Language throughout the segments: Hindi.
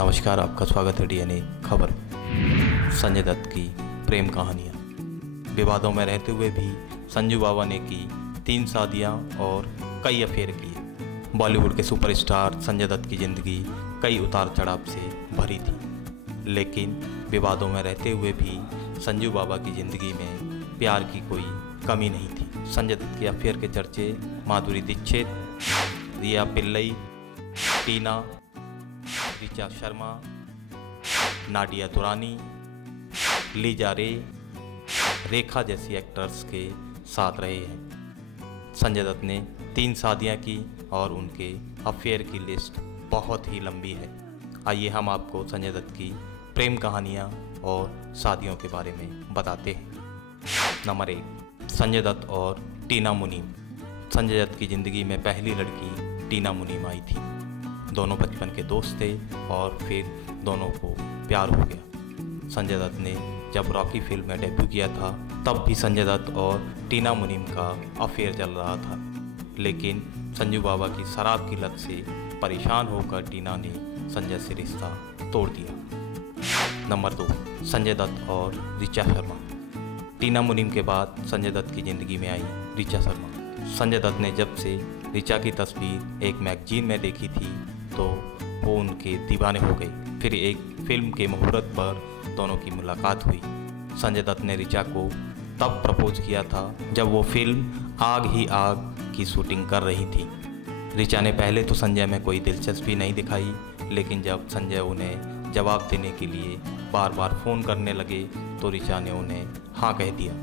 नमस्कार, आपका स्वागत है डीएनए खबर। संजय दत्त की प्रेम कहानियाँ। विवादों में रहते हुए भी संजू बाबा ने की 3 शादियाँ और कई अफेयर किए। बॉलीवुड के सुपरस्टार संजय दत्त की ज़िंदगी कई उतार चढ़ाव से भरी थी, लेकिन विवादों में रहते हुए भी संजू बाबा की ज़िंदगी में प्यार की कोई कमी नहीं थी। संजय दत्त के अफेयर के चर्चे माधुरी दीक्षित, रिया पिल्लई, टीना, ऋचा शर्मा, नाडिया दुरानी, लीजा रे, रेखा जैसी एक्टर्स के साथ रहे हैं। संजय दत्त ने 3 शादियां की और उनके अफेयर की लिस्ट बहुत ही लंबी है। आइए हम आपको संजय दत्त की प्रेम कहानियां और शादियों के बारे में बताते हैं। नंबर 1, संजय दत्त और टीना मुनीम। संजय दत्त की ज़िंदगी में पहली लड़की टीना मुनीम आई थी। दोनों बचपन के दोस्त थे और फिर दोनों को प्यार हो गया। संजय दत्त ने जब रॉकी फिल्म में डेब्यू किया था तब भी संजय दत्त और टीना मुनीम का अफेयर चल रहा था, लेकिन संजू बाबा की शराब की लत से परेशान होकर टीना ने संजय से रिश्ता तोड़ दिया। नंबर 2, संजय दत्त और ऋचा शर्मा। टीना मुनीम के बाद संजय दत्त की ज़िंदगी में आई ऋचा शर्मा। संजय दत्त ने जब से ऋचा की तस्वीर एक मैगजीन में देखी थी तो वो उनके दीवाने हो गए। फिर एक फिल्म के मुहूर्त पर दोनों की मुलाकात हुई। संजय दत्त ने ऋचा को तब प्रपोज किया था जब वो फिल्म आग ही आग की शूटिंग कर रही थी। ऋचा ने पहले तो संजय में कोई दिलचस्पी नहीं दिखाई, लेकिन जब संजय उन्हें जवाब देने के लिए बार बार फ़ोन करने लगे तो ऋचा ने उन्हें हाँ कह दिया।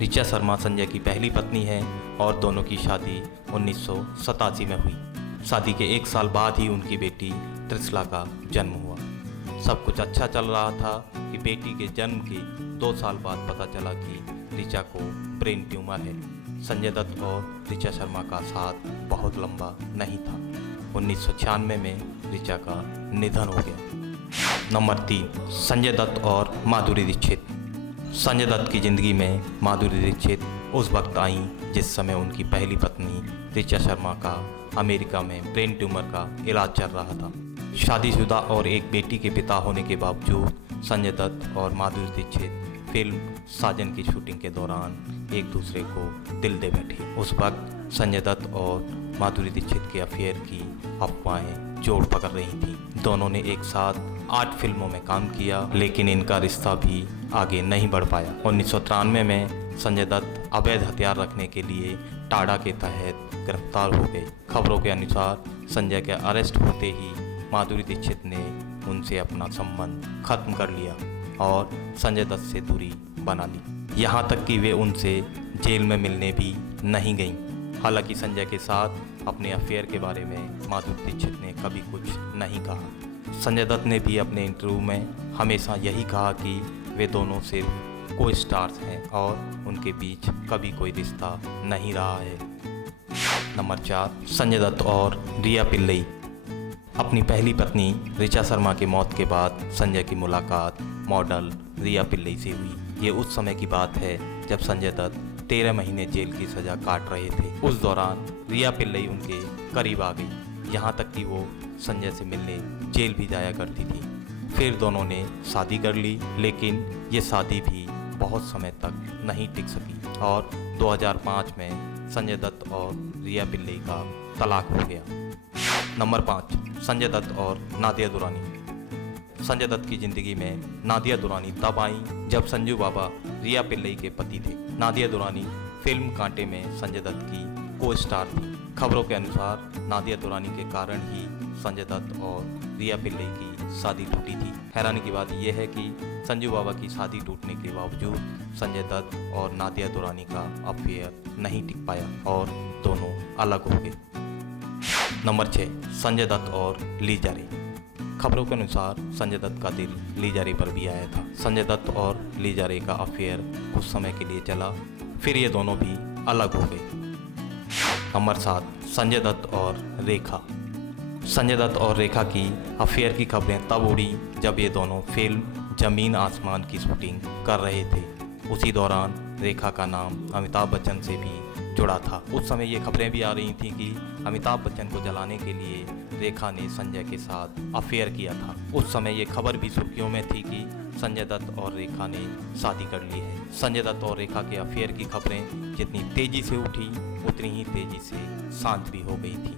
ऋचा शर्मा संजय की पहली पत्नी है और दोनों की शादी 1987 में हुई। शादी के 1 साल बाद ही उनकी बेटी त्रिशला का जन्म हुआ। सब कुछ अच्छा चल रहा था कि बेटी के जन्म के 2 साल बाद पता चला कि ऋचा को ब्रेन ट्यूमर है। संजय दत्त और ऋचा शर्मा का साथ बहुत लंबा नहीं था। 1996 में ऋचा का निधन हो गया। नंबर 3, संजय दत्त और माधुरी दीक्षित। संजय दत्त की ज़िंदगी में माधुरी दीक्षित उस वक्त आई जिस समय उनकी पहली पत्नी ऋचा शर्मा का अमेरिका में ब्रेन ट्यूमर का इलाज चल रहा था। शादीशुदा और एक बेटी के पिता होने के बावजूद संजय दत्त और माधुरी दीक्षित फिल्म साजन की शूटिंग के दौरान एक दूसरे को दिल दे बैठे। उस वक्त संजय दत्त और माधुरी दीक्षित के अफेयर की अफवाहें जोर पकड़ रही थी। दोनों ने एक साथ 8 फिल्मों में काम किया, लेकिन इनका रिश्ता भी आगे नहीं बढ़ पाया। 1993 में संजय दत्त अवैध हथियार रखने के लिए टाडा के तहत गिरफ्तार हो गए। खबरों के अनुसार संजय के अरेस्ट होते ही माधुरी दीक्षित ने उनसे अपना संबंध खत्म कर लिया और संजय दत्त से दूरी बना ली। यहाँ तक कि वे उनसे जेल में मिलने भी नहीं गईं। हालांकि संजय के साथ अपने अफेयर के बारे में माधुरी दीक्षित ने कभी कुछ नहीं कहा। संजय दत्त ने भी अपने इंटरव्यू में हमेशा यही कहा कि वे दोनों सिर्फ को स्टार्स हैं और उनके बीच कभी कोई रिश्ता नहीं रहा है। नंबर 4, संजय दत्त और रिया पिल्लई। अपनी पहली पत्नी ऋचा शर्मा की मौत के बाद संजय की मुलाकात मॉडल रिया पिल्लई से हुई। ये उस समय की बात है जब संजय दत्त 13 महीने जेल की सज़ा काट रहे थे। उस दौरान रिया पिल्लई उनके करीब आ गई, यहाँ तक कि वो संजय से मिलने जेल भी जाया करती थी। फिर दोनों ने शादी कर ली, लेकिन ये शादी भी बहुत समय तक नहीं टिक सकी और 2005 में संजय दत्त और रिया पिल्लई का तलाक हो गया। नंबर 5, संजय दत्त और नादिया दुरानी। संजय दत्त की ज़िंदगी में नादिया दुरानी तब आई जब संजू बाबा रिया पिल्लई के पति थे। नादिया दुरानी फिल्म कांटे में संजय दत्त की को स्टार थी। खबरों के अनुसार नादिया दुरानी के कारण ही संजय दत्त और रिया पिल्लई की शादी टूटी थी। हैरानी की बात यह है कि संजू बाबा की शादी टूटने के बावजूद संजय दत्त और नादिया दुरानी का अफेयर नहीं टिक पाया और दोनों अलग हो गए। नंबर 6, संजय दत्त और लीजा रे। खबरों के अनुसार संजय दत्त का दिल लीजा रे पर भी आया था। संजय दत्त और लीजा रे का अफेयर कुछ समय के लिए चला, फिर ये दोनों भी अलग हो गए। नंबर 7, संजय दत्त और रेखा। संजय दत्त और रेखा की अफेयर की खबरें तब उड़ी जब ये दोनों फिल्म ज़मीन आसमान की शूटिंग कर रहे थे। उसी दौरान रेखा का नाम अमिताभ बच्चन से भी जुड़ा था। उस समय ये खबरें भी आ रही थी कि अमिताभ बच्चन को जलाने के लिए रेखा ने संजय के साथ अफेयर किया था। उस समय ये खबर भी सुर्खियों में थी कि संजय दत्त और रेखा ने शादी कर ली है। संजय दत्त और रेखा के अफेयर की खबरें जितनी तेजी से उठी उतनी ही तेजी से शांत भी हो गई थी।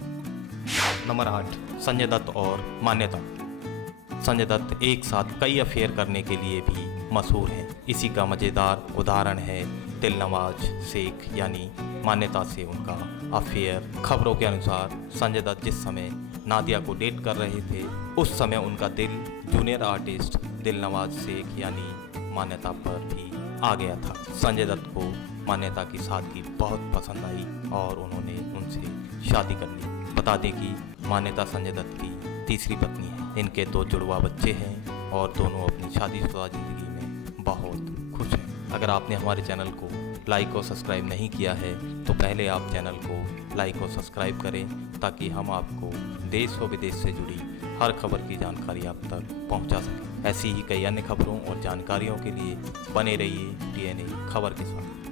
नंबर 8, संजय दत्त और मान्यता। संजय दत्त एक साथ कई अफेयर करने के लिए भी मशहूर हैं। इसी का मज़ेदार उदाहरण है दिलनवाज शेख यानी मान्यता से उनका अफेयर। खबरों के अनुसार संजय दत्त जिस समय नादिया को डेट कर रहे थे उस समय उनका दिल जूनियर आर्टिस्ट दिलनवाज शेख यानी मान्यता पर भी आ गया था। संजय दत्त को मान्यता की सादगी बहुत पसंद आई और उन्होंने उनसे शादी कर ली। बता दें कि मान्यता संजय दत्त की तीसरी पत्नी है। इनके 2 जुड़वा बच्चे हैं और दोनों अपनी शादीशुदा जिंदगी में बहुत खुश हैं। अगर आपने हमारे चैनल को लाइक और सब्सक्राइब नहीं किया है तो पहले आप चैनल को लाइक और सब्सक्राइब करें ताकि हम आपको देश व विदेश से जुड़ी हर खबर की जानकारी आप तक पहुंचा सकें। ऐसी ही कई अन्य खबरों और जानकारियों के लिए बने रहिए DNA खबर के साथ।